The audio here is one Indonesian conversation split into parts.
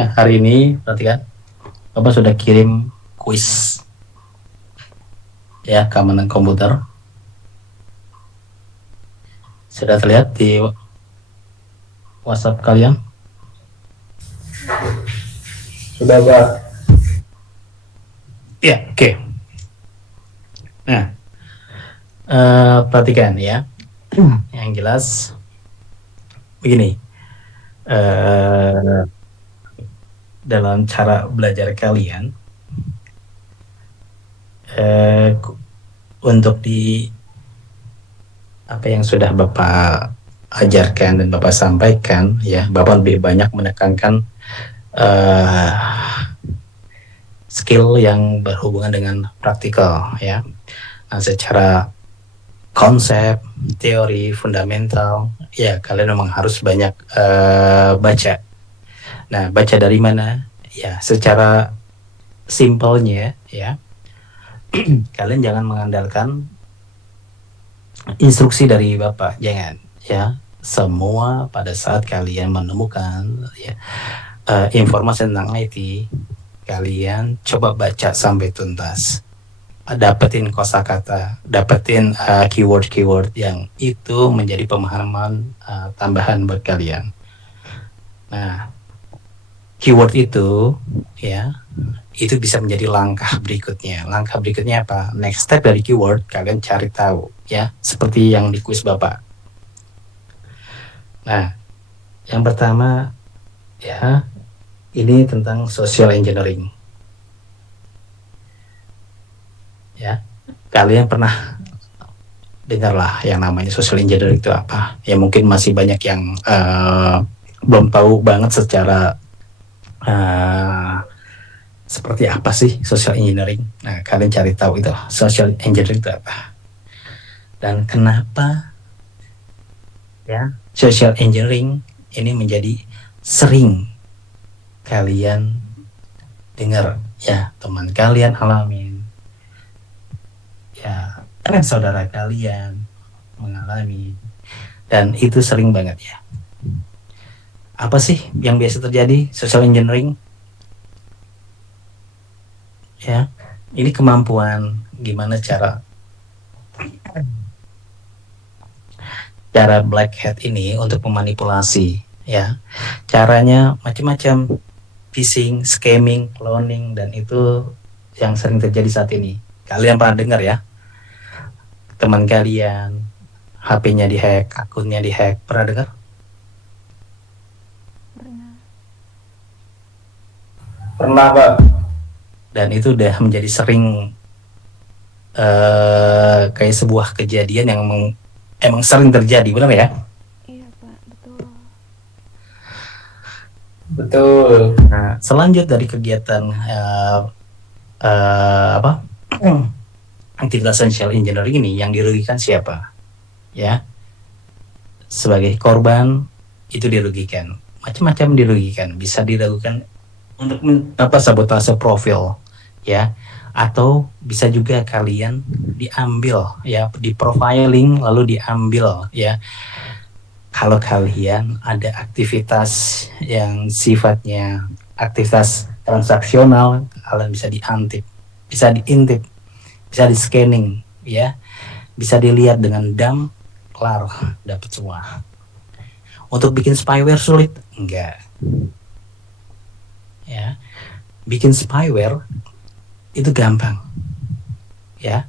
Nah, hari ini perhatikan, Bapak sudah kirim kuis ya keamanan komputer. Sudah terlihat di WhatsApp kalian? Sudah, Pak. Ya, oke. Nah, perhatikan ya. Yang jelas begini. Dalam cara belajar kalian, untuk di apa yang sudah Bapak ajarkan dan Bapak sampaikan, ya, Bapak lebih banyak menekankan skill yang berhubungan dengan praktikal, ya. Nah, secara konsep, teori, fundamental, ya kalian memang harus banyak baca. Nah, baca dari mana? Ya, secara simpelnya, ya, kalian jangan mengandalkan instruksi dari Bapak, jangan, ya. Semua pada saat kalian menemukan ya, informasi tentang IT, kalian coba baca sampai tuntas, dapetin kosakata, dapetin keyword-keyword yang itu menjadi pemahaman tambahan buat kalian. Nah, keyword itu ya, itu bisa menjadi langkah berikutnya. Langkah berikutnya apa? Next step dari keyword kalian cari tahu, ya, seperti yang di kuis Bapak. Nah, yang pertama ya, ini tentang social engineering. Ya, kalian pernah dengarlah yang namanya social engineering itu apa? Ya mungkin masih banyak yang belum tahu banget secara seperti apa sih social engineering. Nah, kalian cari tahu itu social engineering itu apa dan kenapa ya social engineering ini menjadi sering kalian dengar, ya, teman kalian alamin, ya, saudara kalian mengalami, dan itu sering banget ya. Apa sih yang biasa terjadi social engineering? Ya, ini kemampuan gimana cara black hat ini untuk memanipulasi, ya. Caranya macam-macam, phishing, scamming, cloning, dan itu yang sering terjadi saat ini. Kalian pernah dengar ya? Teman kalian HP-nya dihack, akunnya dihack, pernah dengar? Pernah, Pak. Dan itu udah menjadi sering kayak sebuah kejadian yang emang sering terjadi, benar ya? Iya, Pak, betul. Betul. Nah, selanjut dari kegiatan apa aktivitas social engineering ini, yang dirugikan siapa? Ya, sebagai korban itu dirugikan, macam-macam dirugikan, bisa dirugikan untuk sabotase profil, ya, atau bisa juga kalian diambil, ya, di profiling lalu diambil, ya, kalau kalian ada aktivitas yang sifatnya aktivitas transaksional, kalian bisa diintip, bisa di scanning, ya, bisa dilihat dengan DAM, kelar, dapat semua. Untuk bikin spyware sulit? Enggak. Ya, bikin spyware itu gampang. Ya,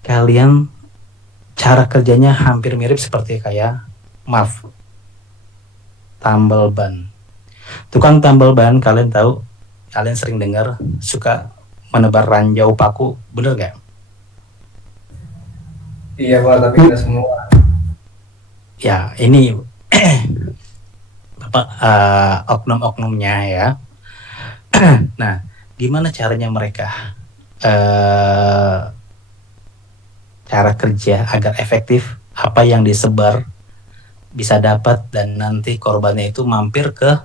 kalian cara kerjanya hampir mirip seperti kayak tambal ban. Tukang tambal ban, kalian tahu, kalian sering dengar suka menebar ranjau paku, bener nggak? Iya, Pak, tapi nggak semua. Ya, ini oknum-oknumnya ya. Nah, gimana caranya mereka cara kerja agar efektif, apa yang disebar bisa dapat, dan nanti korbannya itu mampir ke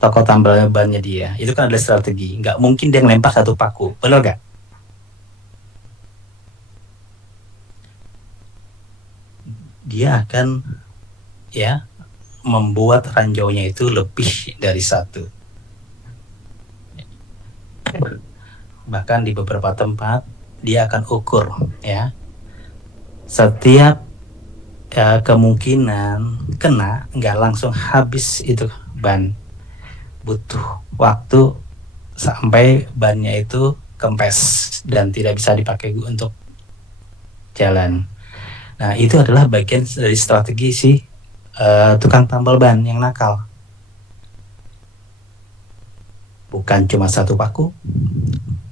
toko tambal bannya dia. Itu kan ada strategi. Nggak mungkin dia ngelempar satu paku, bener nggak? Dia akan, ya, membuat ranjaunya itu lebih dari satu. Bahkan di beberapa tempat dia akan ukur ya setiap kemungkinan kena, nggak langsung habis itu ban, butuh waktu sampai bannya itu kempes dan tidak bisa dipakai untuk jalan. Nah itu adalah bagian dari strategi si tukang tambal ban yang nakal. Bukan cuma satu paku,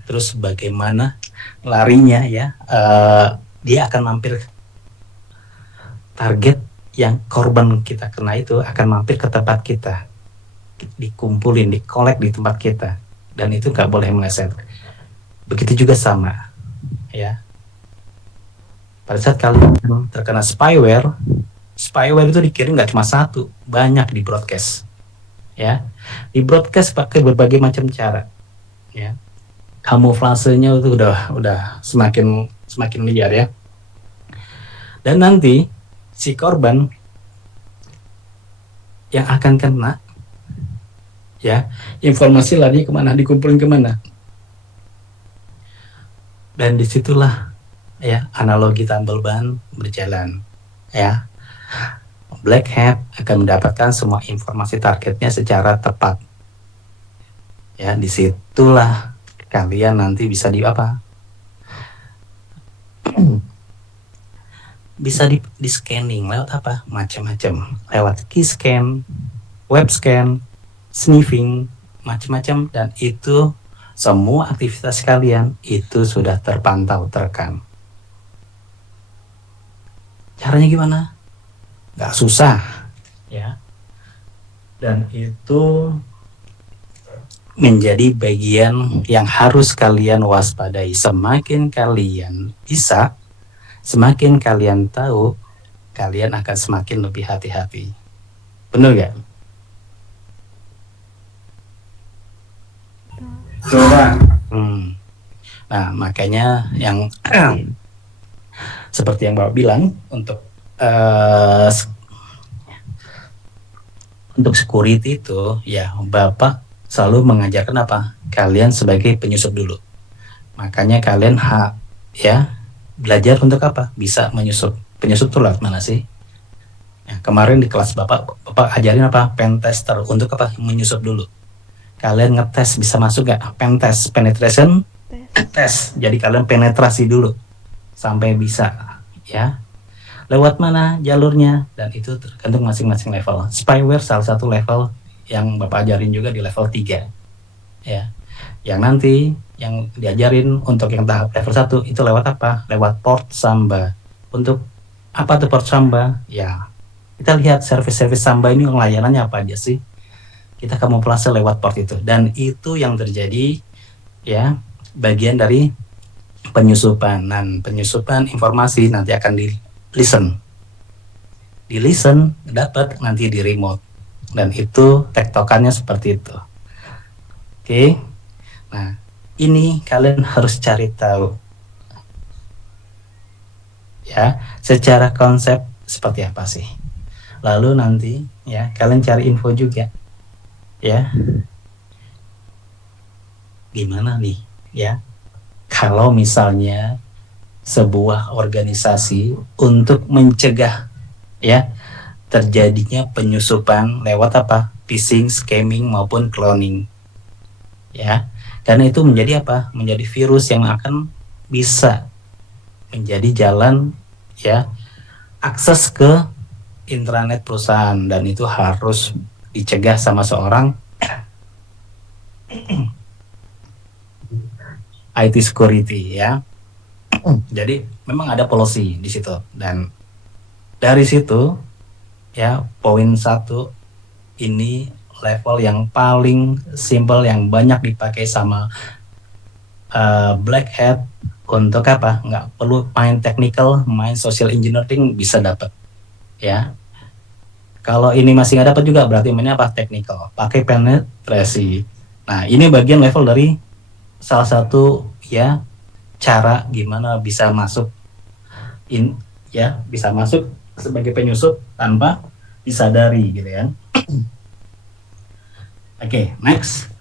terus bagaimana larinya ya, dia akan mampir target yang korban kita kena itu akan mampir ke tempat kita, dikumpulin, dikolek di tempat kita, dan itu nggak boleh meleset. Begitu juga sama ya, pada saat kalian terkena spyware itu dikirim nggak cuma satu, banyak di broadcast ya, di broadcast pakai berbagai macam cara ya. Kamuflasenya itu udah semakin liar ya. Dan nanti si korban yang akan kena ya, informasi lari kemana, dikumpulin kemana. Dan disitulah ya analogi tambal ban berjalan ya. Black Hat akan mendapatkan semua informasi targetnya secara tepat ya. Disitulah kalian nanti bisa bisa di scanning lewat apa, macam-macam, lewat key scan, web scan, sniffing, macam-macam, dan itu semua aktivitas kalian itu sudah terpantau, terekam. Caranya gimana? Nggak susah ya, dan itu menjadi bagian yang harus kalian waspadai. Semakin kalian bisa, semakin kalian tahu, kalian akan semakin lebih hati-hati. Benar gak? Coba. Nah makanya yang seperti yang Bapak bilang, untuk security itu ya, Bapak selalu mengajarkan apa? Kalian sebagai penyusup dulu. Makanya kalian ya belajar untuk apa? Bisa menyusup. Penyusup tuh lewat mana sih? Ya, kemarin di kelas Bapak ajarin apa? Pen tester. Untuk apa? Menyusup dulu. Kalian ngetes bisa masuk gak? Pen test, penetration test. Jadi kalian penetrasi dulu sampai bisa ya. Lewat mana jalurnya? Dan itu tergantung masing-masing level. Spyware salah satu level yang Bapak ajarin juga di level 3 ya. Yang nanti yang diajarin untuk yang tahap level 1 itu lewat apa? Lewat port Samba. Untuk apa tuh port Samba? Ya, kita lihat service Samba ini layanannya apa aja sih. Kita kamuflase lewat port itu, dan itu yang terjadi ya, bagian dari penyusupan. Dan penyusupan informasi nanti akan di listen dapat nanti di remote, dan itu tektokannya seperti itu. Oke. Nah, ini kalian harus cari tahu ya, secara konsep seperti apa sih. Lalu nanti ya kalian cari info juga ya, gimana nih ya kalau misalnya sebuah organisasi untuk mencegah ya terjadinya penyusupan lewat apa? Phishing, scamming maupun cloning ya. Karena itu menjadi apa? Menjadi virus yang akan bisa menjadi jalan ya akses ke intranet perusahaan, dan itu harus dicegah sama seorang IT security ya. Jadi memang ada policy di situ, dan dari situ ya poin 1 ini level yang paling simple yang banyak dipakai sama Black Hat. Untuk apa? Nggak perlu main technical, main social engineering bisa dapat ya. Kalau ini masih nggak dapat juga berarti mainnya apa? Technical, pakai penetrasi. Nah ini bagian level dari salah satu ya cara gimana bisa masuk bisa masuk sebagai penyusup tanpa disadari gitu ya. Oke, next.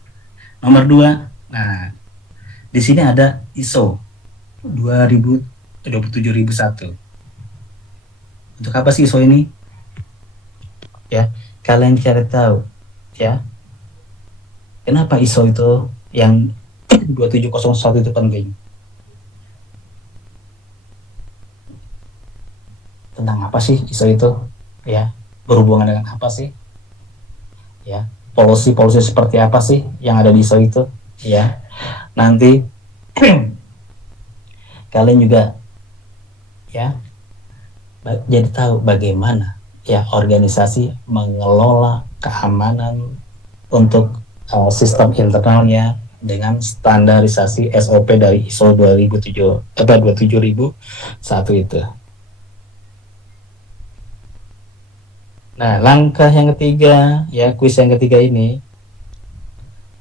Nomor 2. Nah, di sini ada ISO 27001. Untuk apa sih ISO ini? Ya, kalian cari tahu ya. Kenapa ISO itu yang 2701 itu penting? Tentang apa sih ISO itu? Ya, berhubungan dengan apa sih? Ya, polusi seperti apa sih yang ada di ISO itu? Ya, nanti kalian juga ya jadi tahu bagaimana ya organisasi mengelola keamanan untuk sistem internalnya dengan standarisasi SOP dari ISO 27001 itu. Nah, langkah yang ketiga, ya kuis yang ketiga ini,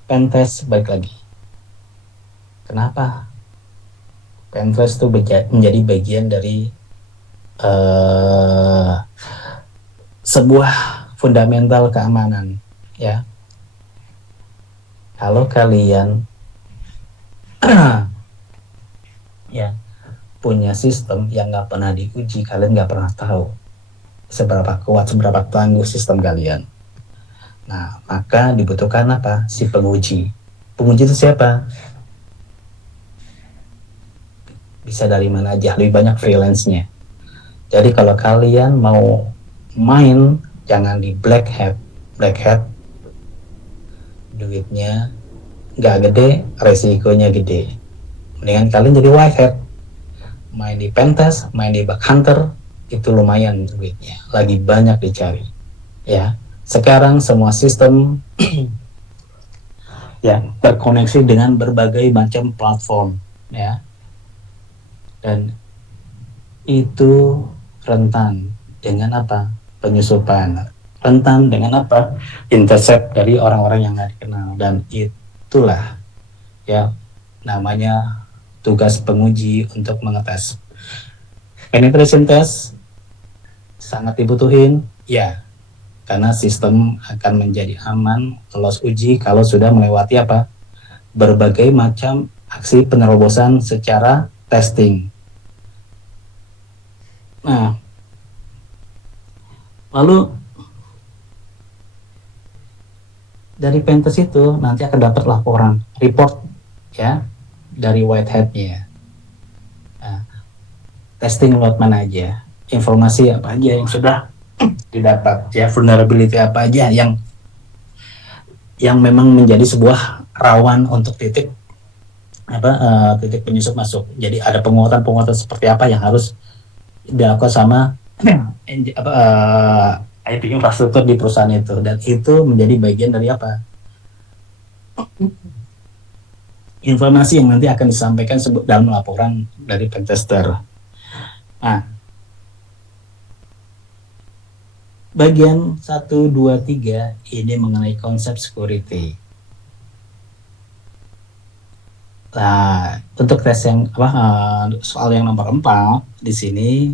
pentest balik lagi. Kenapa? Pentest itu menjadi bagian dari sebuah fundamental keamanan, ya. Kalau kalian ya punya sistem yang nggak pernah diuji, kalian nggak pernah tahu seberapa kuat, seberapa tangguh sistem kalian. Nah, maka dibutuhkan apa? Si penguji. Penguji itu siapa? Bisa dari mana aja, lebih banyak freelance-nya. Jadi kalau kalian mau main, jangan di black hat. Black hat duitnya nggak gede, resikonya gede. Mendingan kalian jadi white hat. Main di pentest, main di bug hunter, itu lumayan duitnya, lagi banyak dicari. Ya, sekarang semua sistem ya terkoneksi dengan berbagai macam platform, ya. Dan itu rentan dengan apa? Penyusupan. Rentan dengan apa? Intercept dari orang-orang yang nggak dikenal. Dan itulah ya namanya tugas penguji untuk mengetes. Penetration test sangat dibutuhin, ya, karena sistem akan menjadi aman lolos uji kalau sudah melewati apa? Berbagai macam aksi penerobosan secara testing. Nah, lalu dari pentest itu nanti akan dapat laporan, report ya dari white hat-nya. Nah, testing load mana aja, informasi apa aja yang sudah didapat, ya vulnerability apa aja yang memang menjadi sebuah rawan untuk titik penyusup masuk. Jadi ada penguatan seperti apa yang harus dilakukan sama IT infrastruktur di perusahaan itu, dan itu menjadi bagian dari apa? Informasi yang nanti akan disampaikan dalam laporan dari pentester. Nah, bagian 1, 2, 3 ini mengenai konsep security. Nah, untuk tes yang soal yang nomor 4 di sini,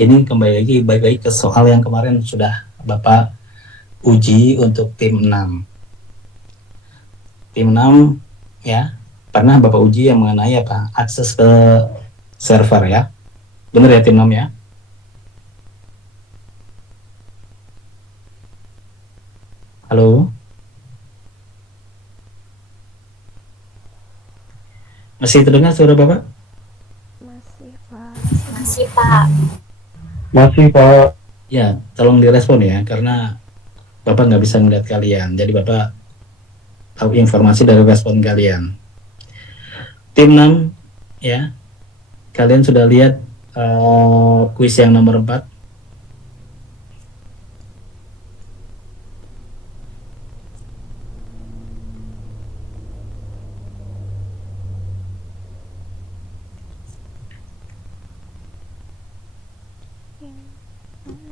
ini kembali lagi ke soal yang kemarin sudah Bapak uji untuk tim 6. Tim 6 ya, pernah Bapak uji yang mengenai apa? Akses ke server ya. Benar ya tim 6 ya? Halo? Masih terdengar suara Bapak? Masih, Pak. Masih, Pak. Masih, Pak. Ya, tolong direspon ya, karena Bapak nggak bisa melihat kalian. Jadi Bapak tahu informasi dari respon kalian. Tim 6, ya, kalian sudah lihat kuis yang nomor 4?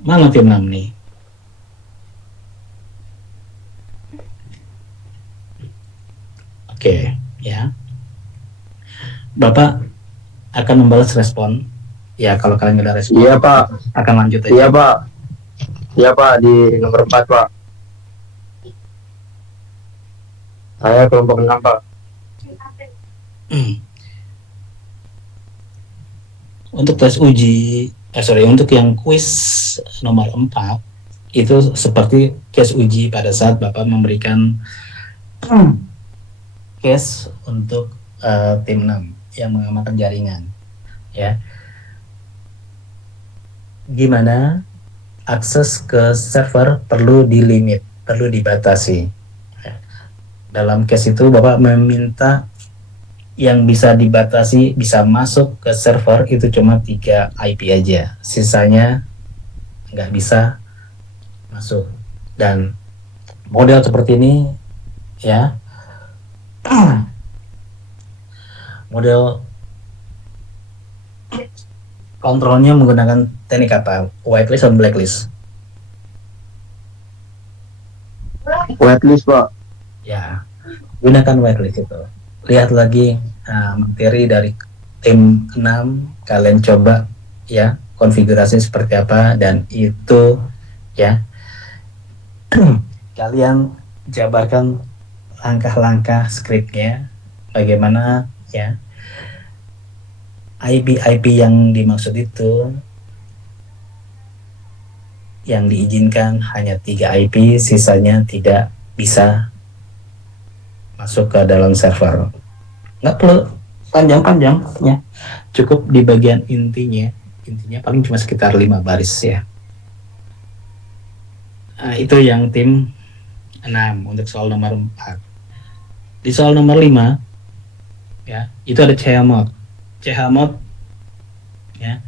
Mana tim 6 nih? Oke, ya. Bapak akan membalas respon. Ya, kalau kalian nggak ada respon, Iya, Pak. akan lanjut aja. Iya, Pak. Iya Pak, di nomor 4 Pak. Saya kelompok 6 Pak. Untuk tes uji, untuk yang kuis nomor 4 itu seperti case uji pada saat Bapak memberikan case untuk tim 6 yang mengamankan jaringan, ya. Gimana akses ke server perlu dilimit, perlu dibatasi. Dalam case itu Bapak meminta yang bisa dibatasi, bisa masuk ke server itu cuma 3 IP aja, sisanya nggak bisa masuk. Dan model seperti ini, ya, model kontrolnya menggunakan teknik apa? Whitelist atau blacklist? Whitelist Pak. Ya, gunakan whitelist itu. Lihat lagi materi dari tim 6, kalian coba ya konfigurasi seperti apa, dan itu ya kalian jabarkan langkah-langkah skripnya bagaimana ya. IP yang dimaksud itu yang diizinkan hanya 3 IP, sisanya tidak bisa masuk ke dalam server. Nggak perlu panjang-panjang ya, cukup di bagian intinya paling cuma sekitar 5 baris ya. Itu yang tim 6 untuk soal nomor 4. Di soal nomor 5 ya, itu ada chmod. Chmod ya,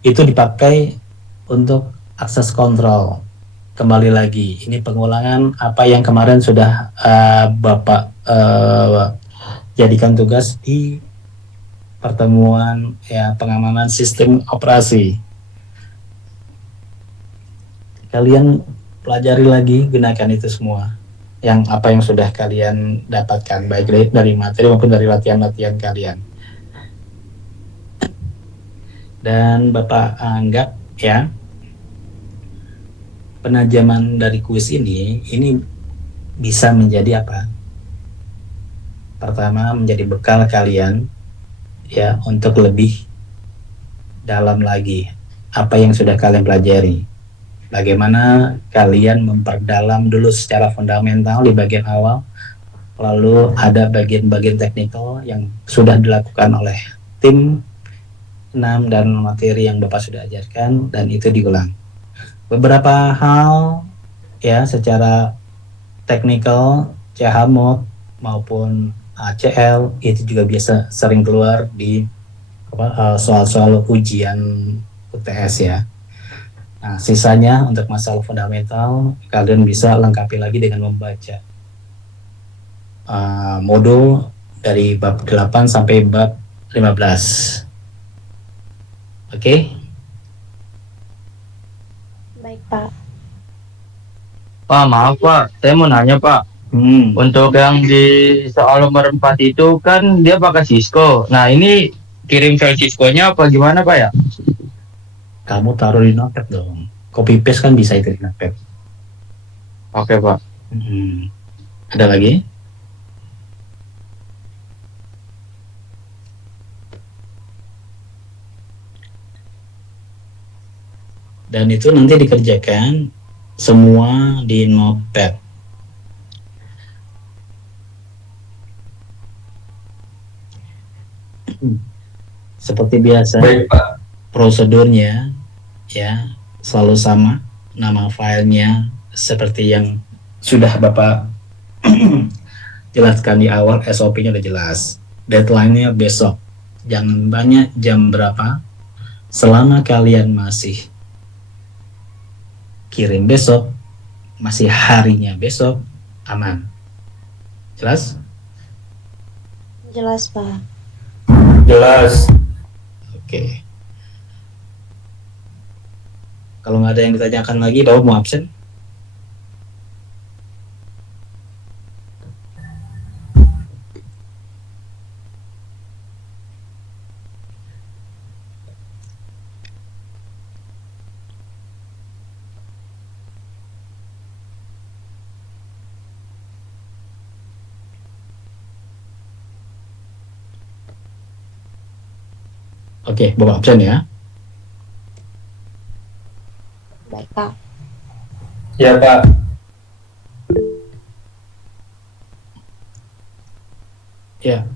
itu dipakai untuk akses kontrol. Kembali lagi, ini pengulangan apa yang kemarin sudah Bapak jadikan tugas di pertemuan ya pengamanan sistem operasi. Kalian pelajari lagi, gunakan itu semua. Yang apa yang sudah kalian dapatkan, baik dari materi maupun dari latihan-latihan kalian. Dan Bapak anggap ya, penajaman dari kuis ini bisa menjadi apa? Pertama, menjadi bekal kalian ya untuk lebih dalam lagi apa yang sudah kalian pelajari. Bagaimana kalian memperdalam dulu secara fundamental di bagian awal, lalu ada bagian-bagian teknikal yang sudah dilakukan oleh tim 6 dan materi yang Bapak sudah ajarkan, dan itu diulang. Beberapa hal ya secara teknikal, CHMOD maupun ACL itu juga biasa sering keluar di soal-soal ujian UTS ya. Nah, sisanya untuk masalah fundamental kalian bisa lengkapi lagi dengan membaca modul dari bab 8 sampai bab 15. Oke? Baik, Pak. Pak, maaf Pak, saya mau nanya Pak. Untuk yang di soal nomor 4 itu kan dia pakai Cisco. Nah, ini kirim file Cisco-nya apa gimana Pak ya? Kamu taruh di notepad dong. Copy paste kan bisa itu di notepad. Oke Pak. Ada lagi? Dan itu nanti dikerjakan semua di notepad. Seperti biasa. Baik Pak. Prosedurnya ya selalu sama, nama filenya seperti yang sudah Bapak jelaskan di awal, SOP-nya udah jelas, deadline-nya besok, jangan banyak jam berapa, selama kalian masih kirim besok, masih harinya besok, aman. Jelas? Jelas, Pak. Jelas. Oke. Kalau nggak ada yang ditanyakan lagi, Bapak mau absen? Oke, Bapak absen ya. Baik, Pak. Ya, Pak. Ya,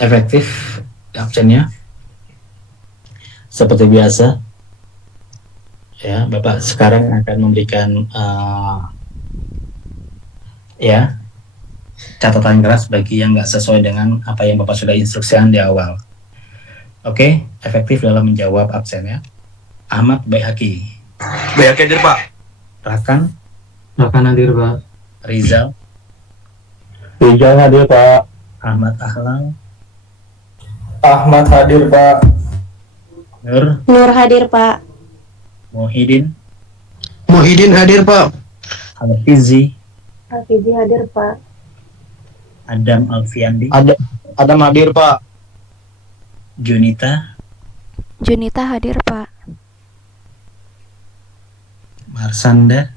efektif absennya seperti biasa. Ya, Bapak sekarang akan memberikan ya catatan keras bagi yang nggak sesuai dengan apa yang Bapak sudah instruksikan di awal. Oke, efektif dalam menjawab absen ya. Ahmad Baihaqi. Baik hadir Pak. Rakan. Rakan hadir Pak. Rizal. Rizal hadir Pak. Ahmad Ahlang. Ahmad hadir Pak. Nur. Nur hadir, Pak. Muhyiddin. Muhyiddin hadir Pak. Alfizi. Hafizi hadir, Pak. Adam Alfiandi. Adam hadir Pak. Junita. Junita hadir, Pak. Marsanda.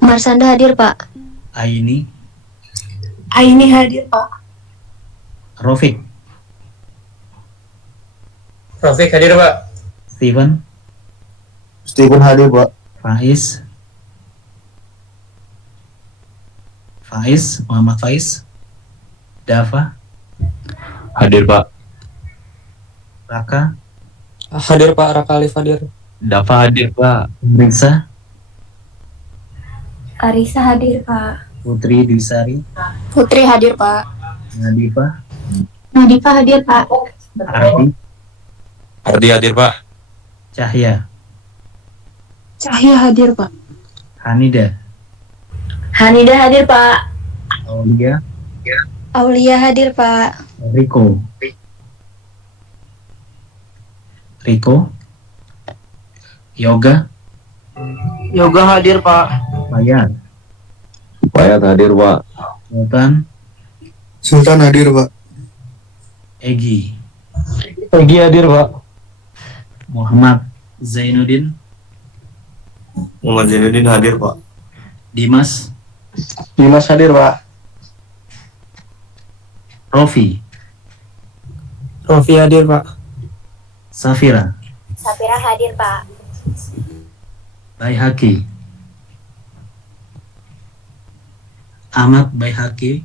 Marsanda hadir, Pak. Aini. Aini hadir, Pak. Rofik. Rafiq hadir Pak. Steven. Steven hadir Pak. Faiz. Muhammad Faiz. Dava. Hadir Pak. Raka. Hadir Pak. Raka Alif hadir. Dava hadir Pak. Risa. Arisa hadir, Pak. Putri Disari. Putri hadir, Pak. Nadifa. Nadifa hadir, Pak. Ardi. Ardi hadir Pak. Cahya. Cahya hadir, Pak. Hanida. Hanida hadir, Pak. Aulia. Aulia hadir, Pak. Riko. Yoga. Yoga hadir Pak. Bayat. Bayat hadir Pak. Sultan. Sultan hadir Pak. Egi. Egi hadir Pak. Muhammad Zainuddin. Muhammad Zainuddin hadir Pak. Dimas. Dimas hadir Pak. Rofi. Rofi hadir Pak. Safira. Safira hadir, Pak. Baihaqi. Ahmad Baihaqi.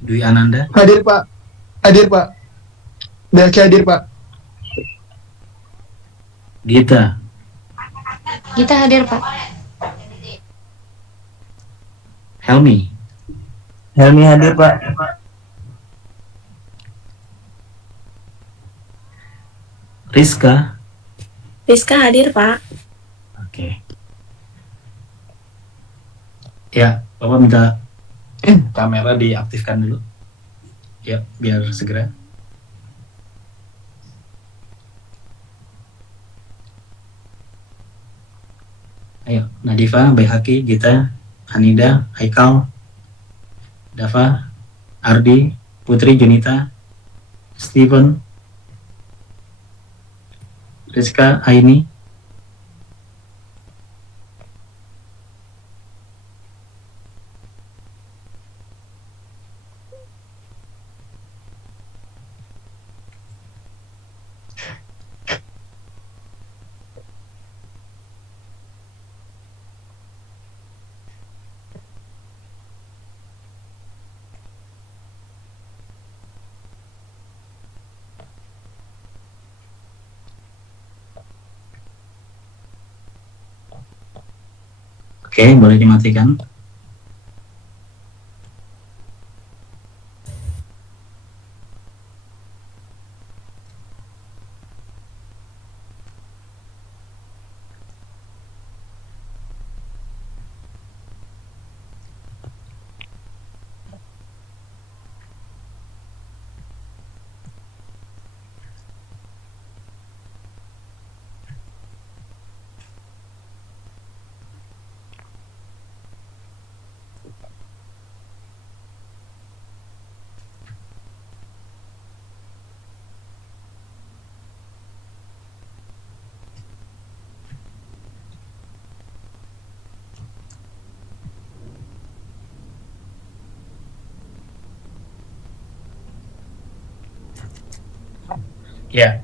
Dwi Ananda. Hadir Pak. Hadir Pak. Baiki hadir Pak. Gita. Gita hadir, Pak. Helmi. Helmi hadir Pak. Rizka. Rizka hadir, Pak. Oke. Ya, Bapak minta kamera diaktifkan dulu. Ya, biar segera. Ayo, Nadifa, Baihaqi, Gita, Hanida, Haikal, Dava, Ardi, Putri, Junita, Steven, Rizka, Aini. Oke, boleh dimatikan. Ya,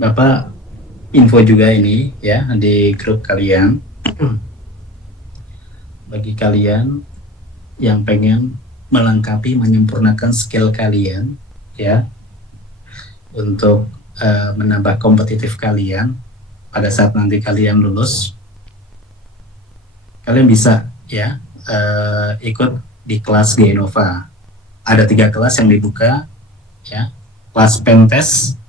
Bapak info juga ini ya di grup kalian. Bagi kalian yang pengen melengkapi, menyempurnakan skill kalian ya untuk menambah kompetitif kalian pada saat nanti kalian lulus, kalian bisa ya ikut di kelas Genova. Ada 3 kelas yang dibuka ya. Kelas Pentest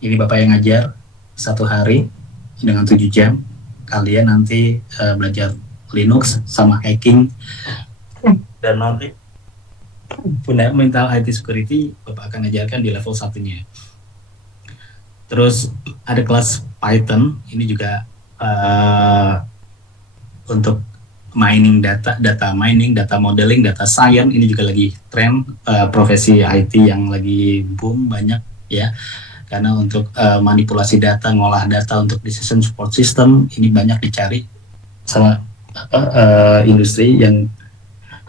ini Bapak yang ngajar 1 hari dengan 7 jam. Kalian nanti belajar Linux sama hacking, dan nanti fundamental IT security Bapak akan ajarkan di level 1-nya. Terus ada kelas Python, ini juga untuk mining data mining, data modeling, data science, ini juga lagi tren profesi IT yang lagi boom banyak ya. Karena untuk manipulasi data, ngolah data untuk decision support system ini banyak dicari sama industri yang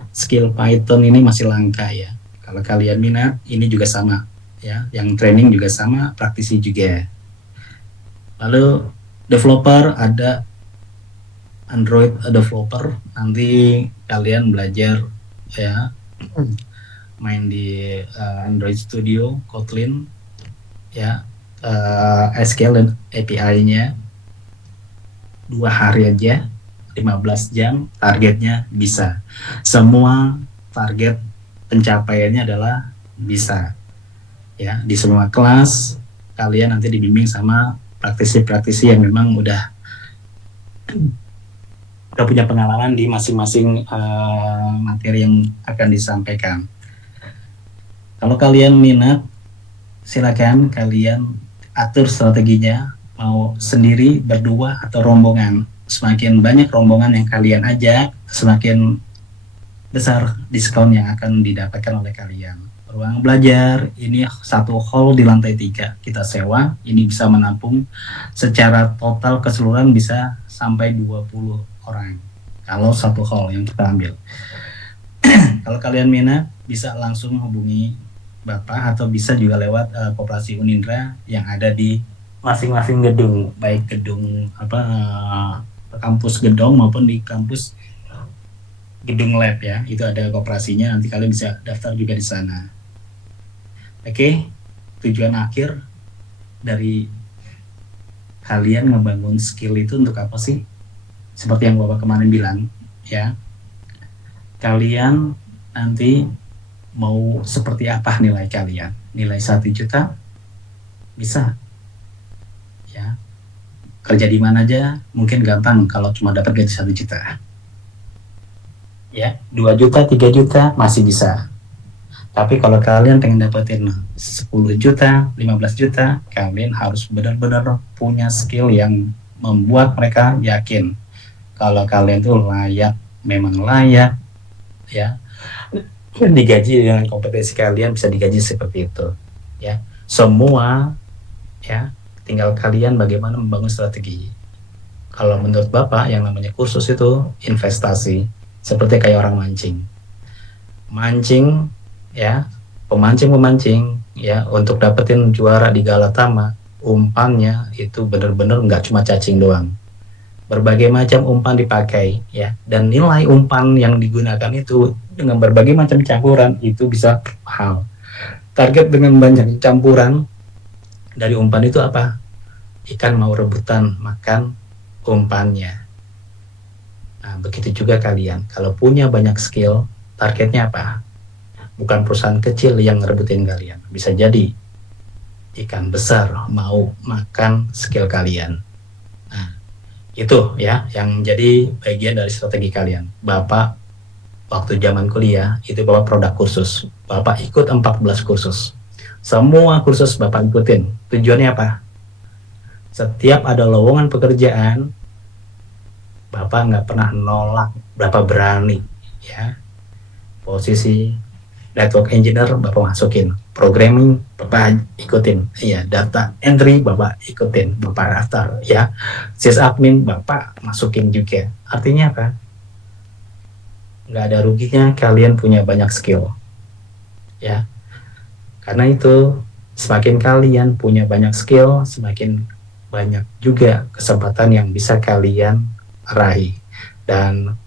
skill Python ini masih langka ya. Kalau kalian minat, ini juga sama ya, yang training juga sama, praktisi juga. Lalu developer, ada Android developer, nanti kalian belajar ya main di Android Studio, Kotlin ya, SQL dan API-nya 2 hari aja, 15 jam, targetnya bisa. Semua target pencapaiannya adalah bisa ya. Di semua kelas kalian nanti dibimbing sama praktisi-praktisi yang memang udah punya pengalaman di masing-masing materi yang akan disampaikan. Kalau kalian minat, silakan kalian atur strateginya, mau sendiri, berdua, atau rombongan. Semakin banyak rombongan yang kalian ajak, semakin besar diskon yang akan didapatkan oleh kalian. Ruang belajar ini 1 hall di lantai 3 kita sewa, ini bisa menampung secara total keseluruhan bisa sampai 20 orang kalau 1 hall yang kita ambil. Kalau kalian minat, bisa langsung hubungi Bapak atau bisa juga lewat Koperasi Unindra yang ada di masing-masing gedung, baik gedung kampus gedung maupun di kampus gedung lab ya. Itu ada koperasinya, nanti kalian bisa daftar juga di sana. Oke, tujuan akhir dari kalian ngebangun skill itu untuk apa sih? Seperti yang Bapak kemarin bilang ya, kalian nanti mau seperti apa nilai kalian? Nilai 1 juta bisa ya, kerja di mana aja mungkin gampang kalau cuma dapat gaji 1 juta ya. 2 juta, 3 juta masih bisa. Tapi kalau kalian pengen dapetin 10 juta, 15 juta, kalian harus benar-benar punya skill yang membuat mereka yakin kalau kalian tuh layak, memang layak ya, digaji dengan kompetensi kalian, bisa digaji seperti itu ya. Semua ya, tinggal kalian bagaimana membangun strategi. Kalau menurut Bapak yang namanya kursus itu investasi, seperti kayak orang mancing ya, pemancing ya, untuk dapetin juara di Galatama, umpannya itu benar-benar nggak cuma cacing doang, berbagai macam umpan dipakai ya, dan nilai umpan yang digunakan itu dengan berbagai macam campuran itu bisa mahal. Target dengan banyak campuran dari umpan itu apa? Ikan mau rebutan makan umpannya. Nah, begitu juga kalian kalau punya banyak skill, targetnya apa? Bukan perusahaan kecil yang ngerebutin kalian, bisa jadi ikan besar mau makan skill kalian. Itu ya yang jadi bagian dari strategi kalian. Bapak waktu zaman kuliah itu Bapak produk kursus, Bapak ikut 14 kursus, semua kursus Bapak ikutin. Tujuannya apa? Setiap ada lowongan pekerjaan, Bapak nggak pernah nolak, Bapak berani ya. Posisi network engineer Bapak masukin, programming Bapak ikutin, ya, data entry Bapak ikutin, Bapak daftar ya, sysadmin Bapak masukin juga. Artinya apa? Nggak ada ruginya kalian punya banyak skill ya. Karena itu Semakin kalian punya banyak skill, semakin banyak juga kesempatan yang bisa kalian raih. Dan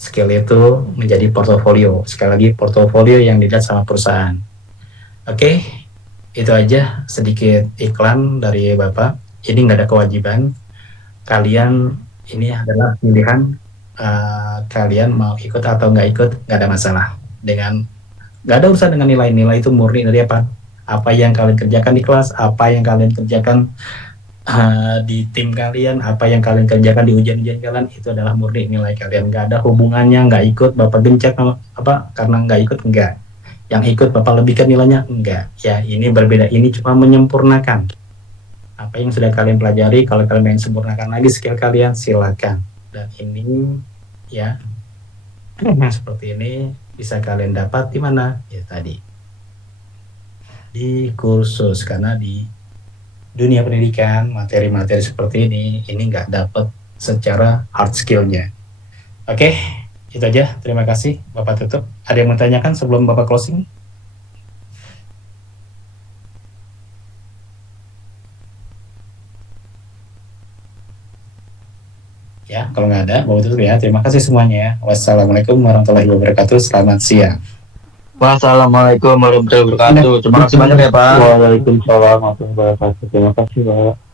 skill itu menjadi portofolio. Sekali lagi, portofolio yang dilihat sama perusahaan. Oke, itu aja sedikit iklan dari Bapak. Ini nggak ada kewajiban. Kalian, ini adalah pilihan. Kalian mau ikut atau nggak ikut, nggak ada masalah. Nggak ada urusan dengan nilai-nilai, itu murni dari apa yang kalian kerjakan di kelas, apa yang kalian kerjakan di tim kalian, apa yang kalian kerjakan di ujian-ujian kalian, itu adalah murni nilai kalian. Nggak ada hubungannya, nggak ikut Bapak gencet karena nggak ikut, enggak. Yang ikut Bapak lebihkan nilainya, enggak. Ya, ini berbeda, ini cuma menyempurnakan apa yang sudah kalian pelajari. Kalau kalian ingin sempurnakan lagi skill kalian, silakan. Dan ini ya seperti ini bisa kalian dapat di mana? Ya tadi di kursus, karena di dunia pendidikan materi-materi seperti ini nggak dapat secara hard skillnya. Oke, itu aja. Terima kasih. Bapak tutup. Ada yang mau tanyakan sebelum Bapak closing? Ya, kalau nggak ada, Bapak tutup ya. Terima kasih semuanya. Wassalamualaikum warahmatullahi wabarakatuh. Selamat siang. Wassalamualaikum warahmatullahi wabarakatuh. Terima kasih banyak ya Pak. Waalaikumsalam warahmatullahi wabarakatuh. Terima kasih Pak.